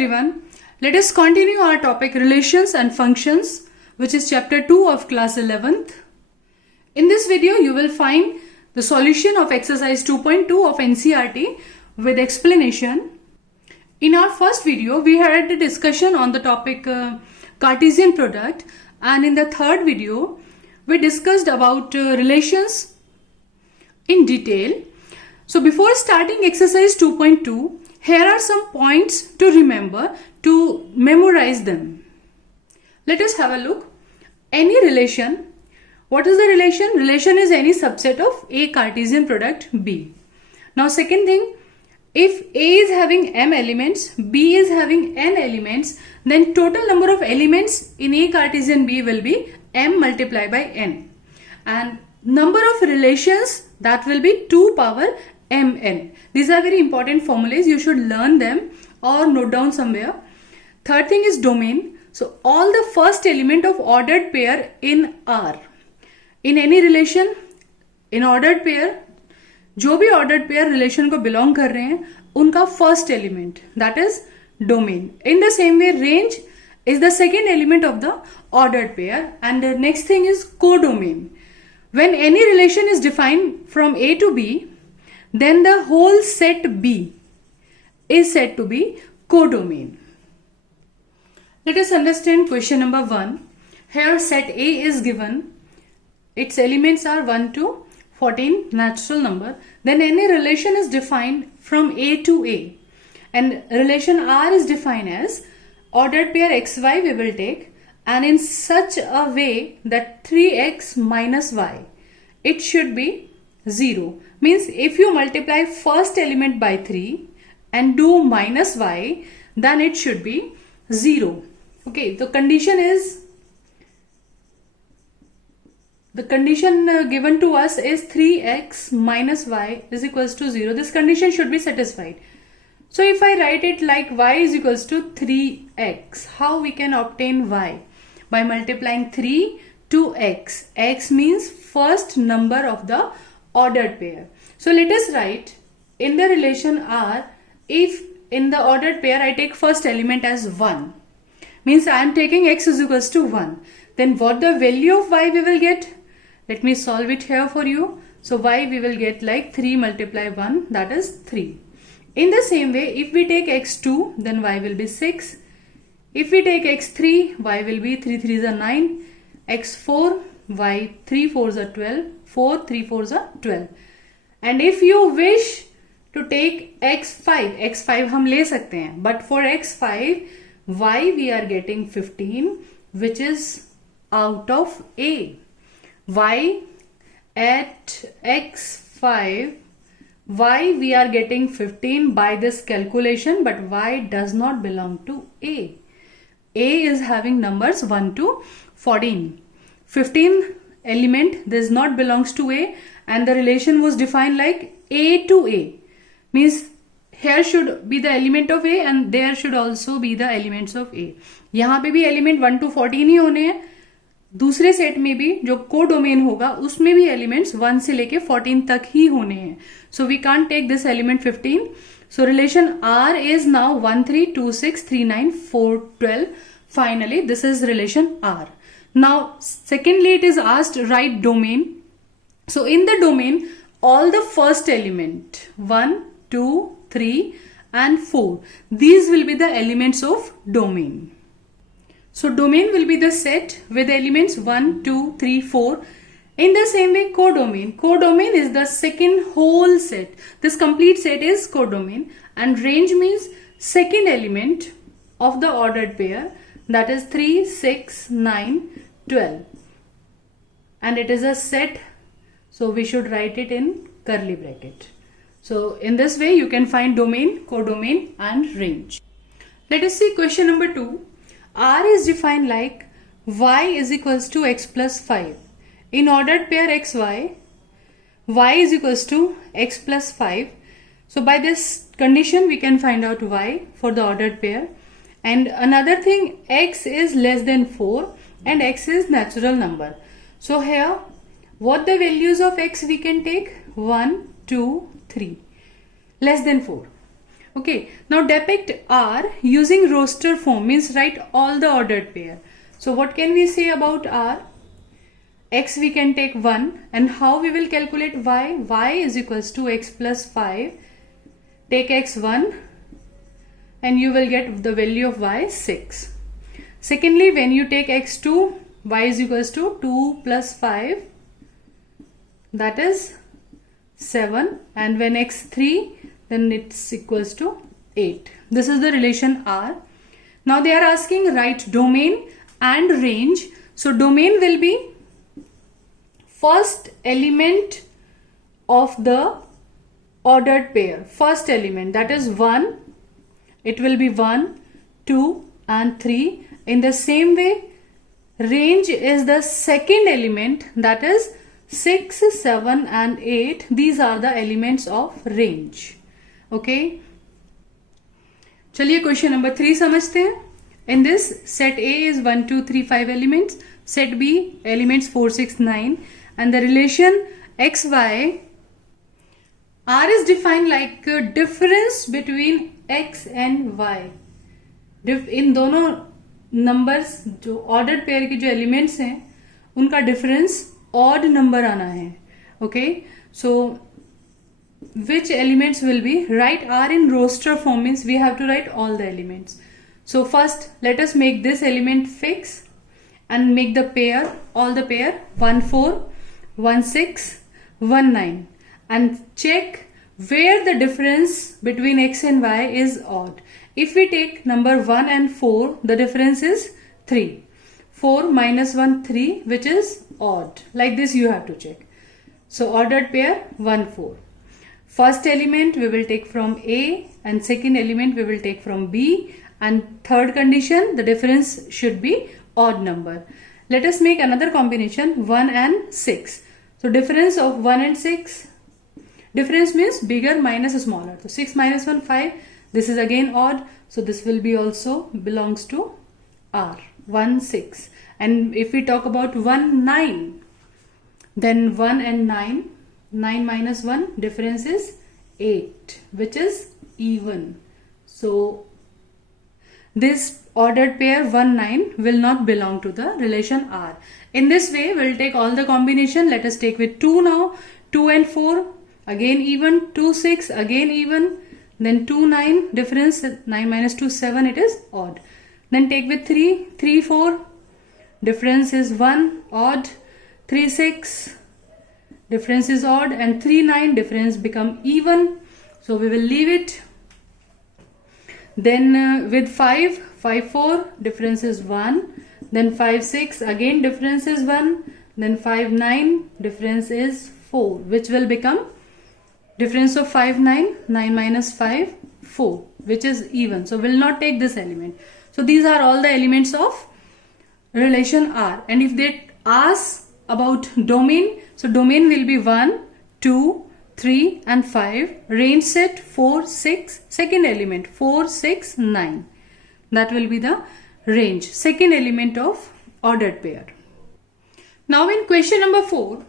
everyone. Let us continue our topic relations and functions, which is chapter 2 of class 11th. In this video, you will find the solution of exercise 2.2 of NCERT with explanation. In our first video, we had a discussion on the topic Cartesian product, and in the third video, we discussed about relations in detail. So before starting exercise 2.2, here are some points to remember, to memorize them. Let us have a look. Any relation. What is the relation? Relation is any subset of A Cartesian product B. Now second thing, if A is having m elements, B is having n elements, then total number of elements in A Cartesian B will be m multiplied by n. And number of relations, that will be 2 power mn. These are very important formulas. You should learn them or note down somewhere. Third thing is domain. So all the first element of ordered pair in R. In any relation, in ordered pair, जो भी ordered pair relation को belong कर रहे हैं, उनका first element, that is domain. In the same way, range is the second element of the ordered pair, and the next thing is codomain. When any relation is defined from A to B, then the whole set B is said to be codomain. Let us understand question number 1. Here set A is given. Its elements are 1 to 14 natural number. Then any relation is defined from A to A. And relation R is defined as ordered pair xy we will take, and in such a way that 3x minus y, it should be 0. Means if you multiply first element by 3 and do minus y, then it should be 0. Okay, the condition given to us is 3x minus y is equals to 0. This condition should be satisfied. So if I write it like y is equals to 3x, how we can obtain y? By multiplying 3 to x. X means first number of the ordered pair. So let us write in the relation R, if in the ordered pair I take first element as 1, means I am taking x is equals to 1. Then what the value of y we will get? Let me solve it here for you. So y we will get like 3 multiply 1, that is 3. In the same way, if we take x2, then y will be 6. If we take x3, y will be 3 3s are 9. x4, y 3 4s are 12. 4 3 4s are 12. And if you wish to take x5 हम ले सकते हैं, but for x5, y we are getting 15, which is out of A. Y at x5, y we are getting 15 by this calculation, but y does not belong to A. A is having numbers 1 to 14. 15 element does not belongs to A, and the relation was defined like A to A. Means here should be the element of A and there should also be the elements of A. यहाँ पे भी element 1 to 14 ही होने हैं. दूसरे set में भी जो codomain होगा उसमें भी elements 1 से लेके 14 तक ही होने हैं. So we can't take this element 15. So relation R is now 1 3 2 6 3 9 4 12. Finally, this is relation R. Now, secondly, it is asked write domain. So in the domain, all the first element 1, 2, 3 and 4. These will be the elements of domain. So domain will be the set with elements 1, 2, 3, 4. In the same way, codomain. Codomain is the second whole set. This complete set is codomain, and range means second element of the ordered pair, that is 3, 6, 9, 12. And it is a set, so we should write it in curly bracket. So in this way you can find domain, codomain and range. Let us see question number 2. R is defined like y is equals to x plus 5. In ordered pair xy, y is equals to x plus 5. So by this condition we can find out y for the ordered pair. And another thing, x is less than 4 and x is natural number. So here what the values of x we can take? 1, 2, 3. Less than 4. Okay, now depict R using roster form, means write all the ordered pair. So what can we say about R? X we can take 1, and how we will calculate Y? Y is equals to x plus 5. Take x1 and you will get the value of y 6. Secondly, when you take x2, y is equals to 2 plus 5, that is 7, and when x3, then it's equals to 8. This is the relation R. Now they are asking write domain and range. So domain will be first element of the ordered pair. First element, that is 1. It will be 1, 2 and 3. In the same way, range is the second element, that is 6, 7 and 8. These are the elements of range. Okay. चलिए question number 3 समझते हैं. In this, set A is 1, 2, 3, 5 elements. Set B elements 4, 6, 9. And the relation XY, R is defined like a difference between X and Y. इन दोनों numbers जो ordered pair के जो elements हैं उनका difference odd number आना है. Okay, so which elements will be? Write R in roster form, means we have to write all the elements. So first let us make this element fix and make the pair, all the pair 1, 4, 1, 6, 1, 9, and check where the difference between X and Y is odd. If we take number 1 and 4, the difference is 3. 4 minus 1, 3, which is odd. Like this you have to check. So ordered pair 1, 4. First element we will take from A and second element we will take from B, and third condition, the difference should be odd number. Let us make another combination 1 and 6. So difference of 1 and 6, difference means bigger minus smaller. So 6 minus 1, 5. This is again odd. So this will be also belongs to R. 1, 6. And if we talk about 1, 9, then 1 and 9. 9 minus 1, difference is 8, which is even. So this ordered pair 1, 9 will not belong to the relation R. In this way, we'll take all the combination. Let us take with 2 now. 2 and 4, again even. 2, 6, again even. Then 2, 9, difference 9 minus 2, 7, it is odd. Then take with 3. 3, 4, difference is 1, odd. 3, 6, difference is odd, and 3, 9, difference become even. So we will leave it. Then with 5, 5, 4, difference is 1. Then 5, 6, again difference is 1. Then 5, 9, difference is 4, which will become difference of 5, 9, 9 minus 5, 4, which is even. So we'll not take this element. So these are all the elements of relation R. And if they ask about domain, so domain will be 1, 2, 3 and 5. Range set 4, 6. Second element 4, 6, 9. That will be the range. Second element of ordered pair. Now in question number 4,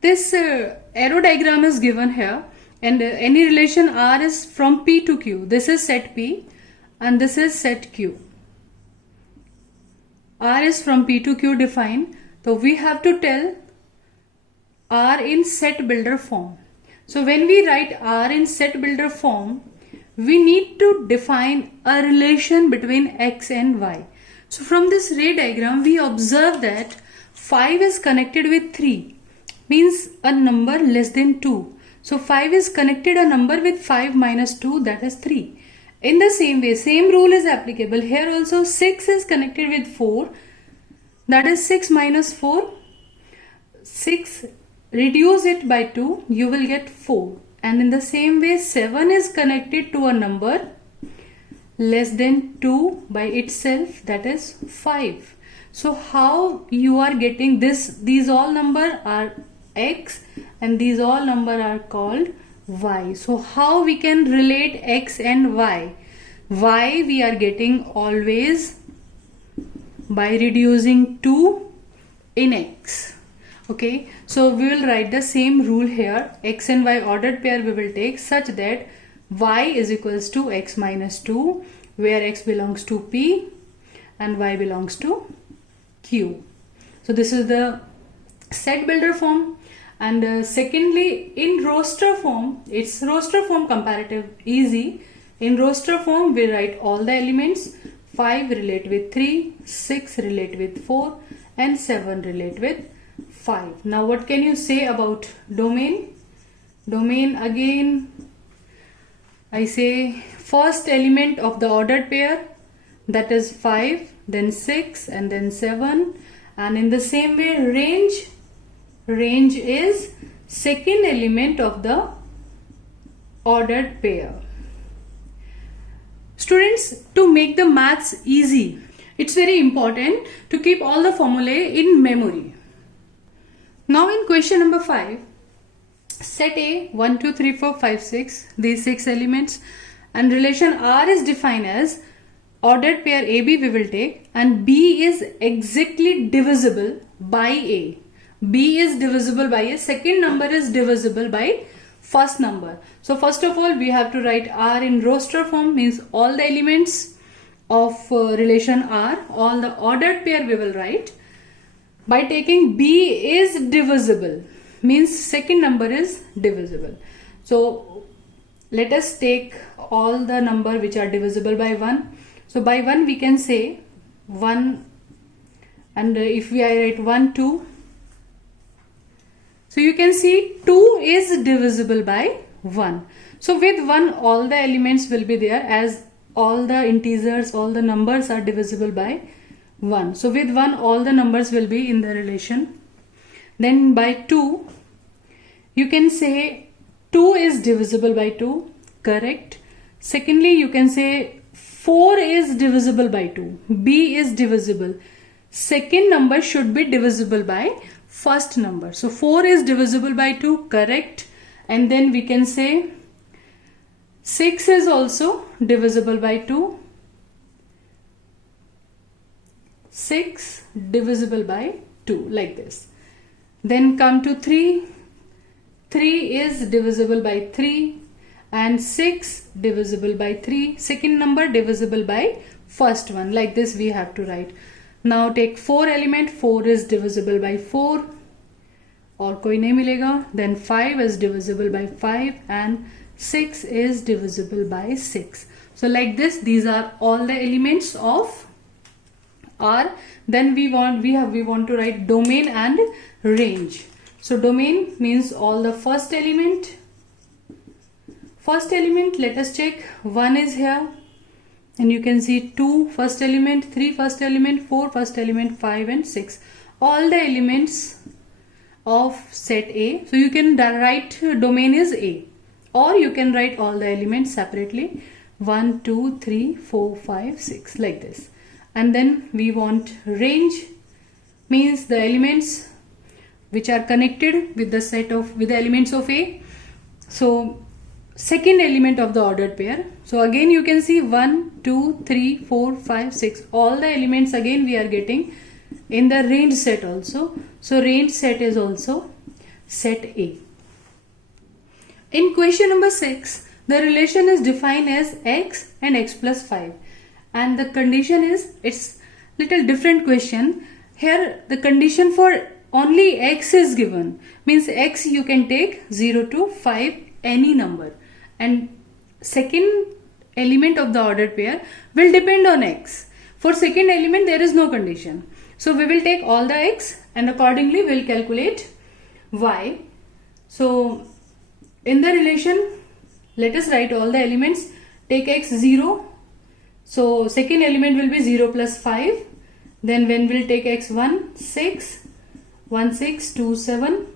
this arrow diagram is given here, and any relation R is from P to Q. This is set P and this is set Q. R is from P to Q defined. So we have to tell R in set builder form. So when we write R in set builder form, we need to define a relation between X and Y. So from this ray diagram, we observe that 5 is connected with 3, means a number less than 2. So 5 is connected a number with 5 minus 2, that is 3. In the same way, same rule is applicable. Here also 6 is connected with 4. That is 6 minus 4. 6, reduce it by 2, you will get 4. And in the same way, 7 is connected to a number less than 2 by itself, that is 5. So how you are getting this? These all number are X and these all number are called Y. So how we can relate X and Y? Y we are getting always by reducing 2 in X. Okay, so we will write the same rule here. X and Y ordered pair we will take such that y is equals to x minus 2, where x belongs to P and y belongs to Q. So this is the set builder form. And secondly, in roster form, it's roster form comparative easy. In roster form, we write all the elements. 5 relate with 3, 6 relate with 4, and 7 relate with 5. Now what can you say about domain? Domain, again I say first element of the ordered pair, that is 5, then 6, and then 7. And in the same way, range is second element of the ordered pair. Students, to make the maths easy, it's very important to keep all the formulae in memory. Now in question number 5, set A 1, 2, 3, 4, 5, 6, these 6 elements, and relation R is defined as ordered pair AB we will take, and B is exactly divisible by A. B is divisible by A, second number is divisible by first number. So first of all, we have to write R in roster form, means all the elements of relation R, all the ordered pair we will write. By taking B is divisible, means second number is divisible. So let us take all the number which are divisible by 1. So by 1 we can say 1, and if I write 1, 2, so you can see 2 is divisible by 1. So with 1 all the elements will be there, as all the integers, all the numbers are divisible by 1. So with 1 all the numbers will be in the relation. Then by 2 you can say 2 is divisible by 2, correct. Secondly, you can say 4 is divisible by 2, B is divisible. Second number should be divisible by first number. So 4 is divisible by 2, correct. And then we can say 6 is also divisible by 2. 6 divisible by 2, like this. Then come to 3. 3 is divisible by 3, and 6 divisible by 3. Second number divisible by first one, like this we have to write. Now take 4 element, 4 is divisible by 4, और कोई नहीं मिलेगा. Then 5 is divisible by 5, and 6 is divisible by 6. So like this, these are all the elements of R. Then we want to write domain and range. So domain means all the first element. First element, let us check. 1 is here, and you can see 2 first element, 3 first element, 4 first element, 5 and 6. All the elements of set A. So you can write domain is A, or you can write all the elements separately. 1, 2, 3, 4, 5, 6, like this. And then we want range, means the elements which are connected with the set of the elements of A. So second element of the ordered pair. So again you can see 1, 2, 3, 4, 5, 6. All the elements again we are getting in the range set also. So range set is also set A. In question number 6, the relation is defined as x and x plus 5. And the condition is, it's little different question. Here the condition for only x is given, means x you can take 0 to 5 any number, and second element of the ordered pair will depend on x. For second element there is no condition, so we will take all the x and accordingly we will calculate y. So in the relation, let us write all the elements. Take x 0, so second element will be 0 plus 5. Then when we will take x 1, 6, 1, 6, 2, 7,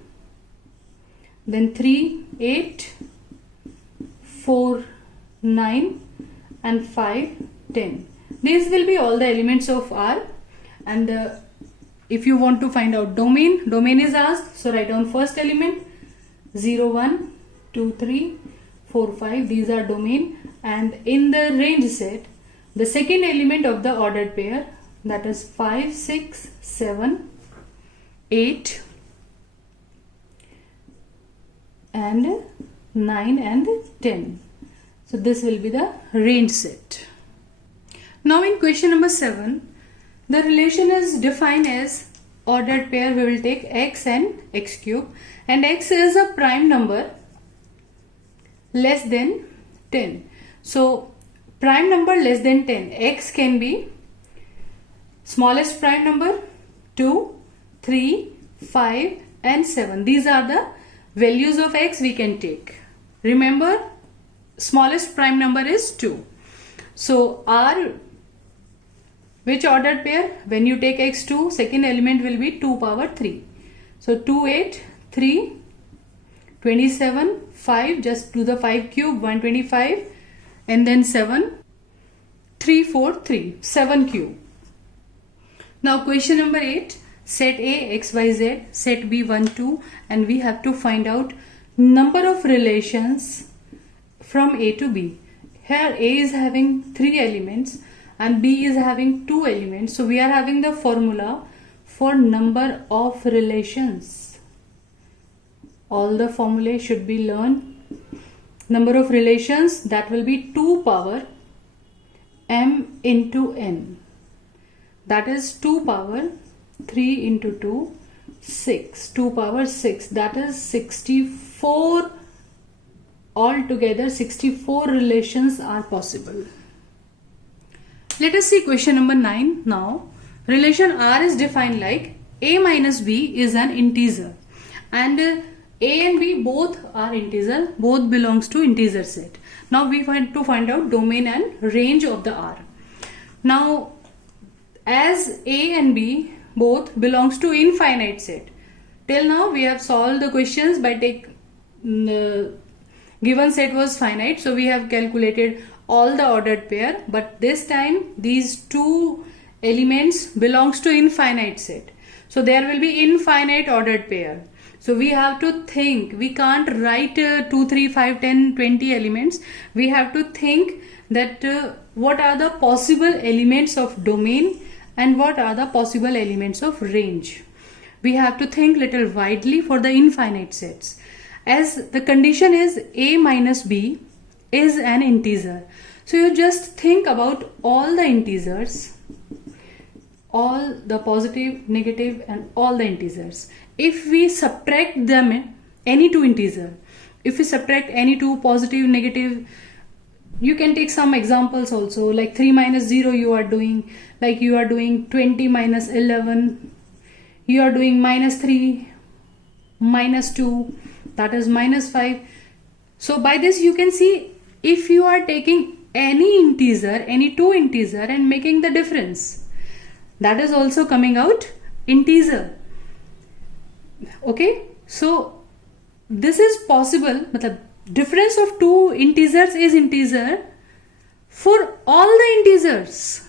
then 3, 8, 4, 9 and 5, 10. These will be all the elements of R. And if you want to find out domain is asked. So write down first element 0, 1, 2, 3, 4, 5. These are domain. And in the range set, the second element of the ordered pair, that is 5, 6, 7, 8 and 9 and 10. So this will be the range set. Now in question number 7, the relation is defined as ordered pair. We will take x and x cube, and x is a prime number less than 10. So prime number less than 10, x can be smallest prime number 2, 3, 5 and 7. These are the values of x we can take. Remember, smallest prime number is 2. So R, which ordered pair? When you take x2, second element will be 2 power 3. So 2, 8, 3, 27, 5, just do the 5 cube, 125, and then 7, 3, 4, 3, 7 cube. Now question number 8, set A, x, y, z, set B, 1, 2, and we have to find out number of relations from A to B. Here A is having 3 elements and B is having 2 elements. So we are having the formula for number of relations. All the formulae should be learned. Number of relations, that will be 2 power m into n. That is 2 power 3 into 2, 6. 2 power 6. That is 64. Altogether 64 relations are possible. Let us see question number 9 now. Relation R is defined like A minus B is an integer, and A and B both are integer, both belongs to integer set. Now we want to find out domain and range of the R. Now as A and B both belongs to infinite set, till now we have solved the questions by given set was finite, so we have calculated all the ordered pair, but this time these 2 elements belongs to infinite set, so there will be infinite ordered pair. So we have to think, we can't write 2, 3, 5, 10, 20 elements. We have to think that what are the possible elements of domain and what are the possible elements of range. We have to think little widely for the infinite sets. As the condition is A minus B is an integer, so you just think about all the integers, all the positive, negative and all the integers. If we subtract them, any 2 integer, if we subtract any 2 positive, negative, you can take some examples also, like 3 minus 0 you are doing, like you are doing 20 minus 11, you are doing minus 3, minus 2, that is minus 5. So by this you can see, if you are taking any integer, any 2 integer and making the difference, that is also coming out integer. Okay, so this is possible. The difference of 2 integers is integer for all the integers.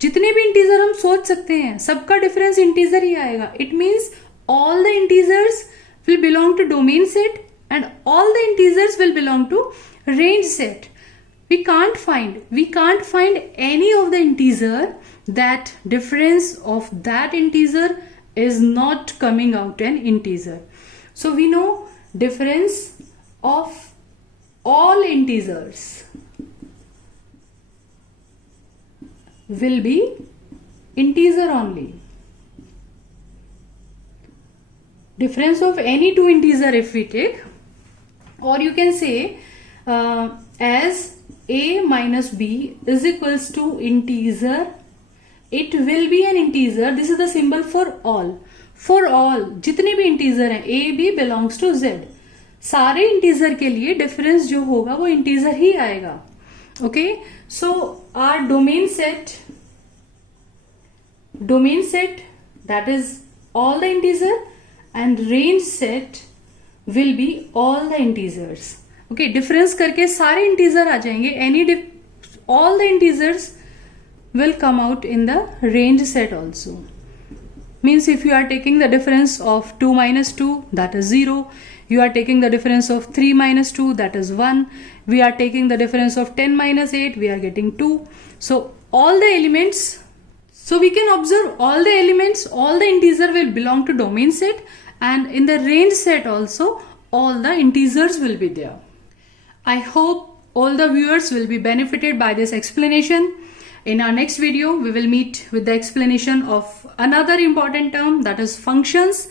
जितने भी integer हम सोच सकते हैं, सबका difference integer ही आएगा. It means all the integers will belong to domain set and all the integers will belong to range set. We can't find any of the integer that difference of that integer is not coming out an integer. So we know difference of all integers will be integer only. Difference of any 2 integer if we take, or you can say as A minus B is equals to integer, it will be an integer. This is the symbol for all. For all, जितने भी integer हैं, A, B belongs to Z. सारे integer के लिए difference जो होगा वो integer ही आएगा. Okay, so our domain set, that is all the integer, and range set will be all the integers. Okay, difference करके सारे integer आ जाएंगे. All the integers will come out in the range set also. Means if you are taking the difference of 2 minus 2, that is 0. You are taking the difference of 3 minus 2, that is 1. We are taking the difference of 10 minus 8, we are getting 2. So all the elements, so we can observe all the elements, all the integer will belong to domain set, and in the range set also all the integers will be there. I hope all the viewers will be benefited by this explanation. In our next video, we will meet with the explanation of another important term, that is functions.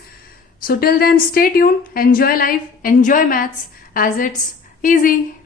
So till then, stay tuned, enjoy life, enjoy maths, as it's easy.